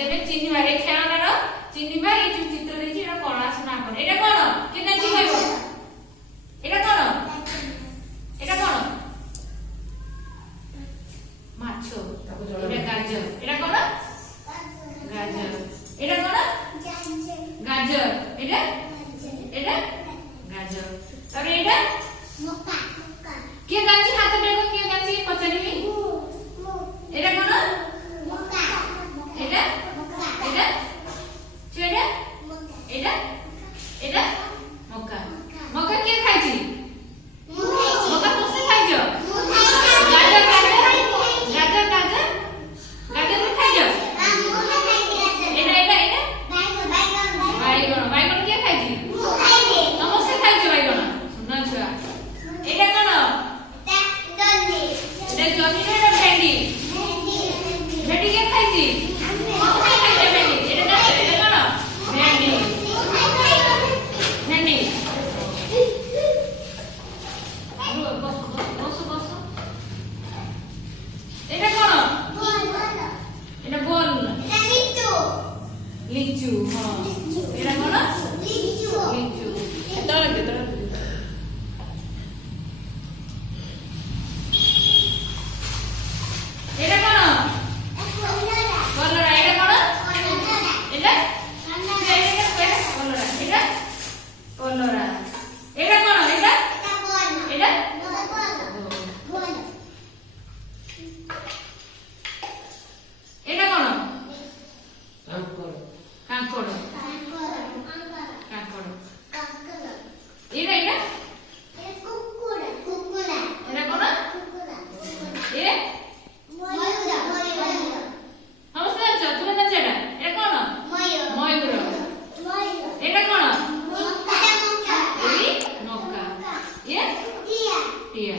তেবে চিহ্নিবা এই খেলনার চিহ্নিবা এই যে চিত্র দেখি এটা কোন আছে না কোন এটা কোন কে না চিহ্নিব এটা কোন এটা কোন মাছ এটা গাজর এটা কোন গাজর এটা কোন গাজর এটা এটা গাজর তারপরে এটা মক্কা কে গাছি হাতে দেখো কে গাছি পচারিবি এটা কোন মক্কা এটা এটা ছেড়ে এটা এটা মক্কা মক্কা কে খাইছি মক্কা কোসে খাইছো গাজর গাজর গাজর গাজর গাজর খাইছো এটা এটা এটা বাইগণ বাইগণ কে খাইছি সমস্যা খাইছো বাইগণ না ছুয়া এটা কোন এটা জনি না এটা ভেন্ডি ভেন্ডি কে খাইছি কোথায় খাইছে ভেন্ডি এটা না এটা কোন ভেন্ডি ভেন্ডি বসো বসো বসো এটা কোন এটা বল লিচু হ্যাঁ এটা কোন লিচু এটা এটা কোন কলরা এটা কোন এটা কলরা এটা কলরা এটা কোন এটা এটা এটা কোন কাঁকড় কাঁকড় এটা এটা এটা কোন এ সমস্যা আছে তুমি জানছো এটা এটা কোন ময়ূর এটা কোন এই নৌকা এ টিয়া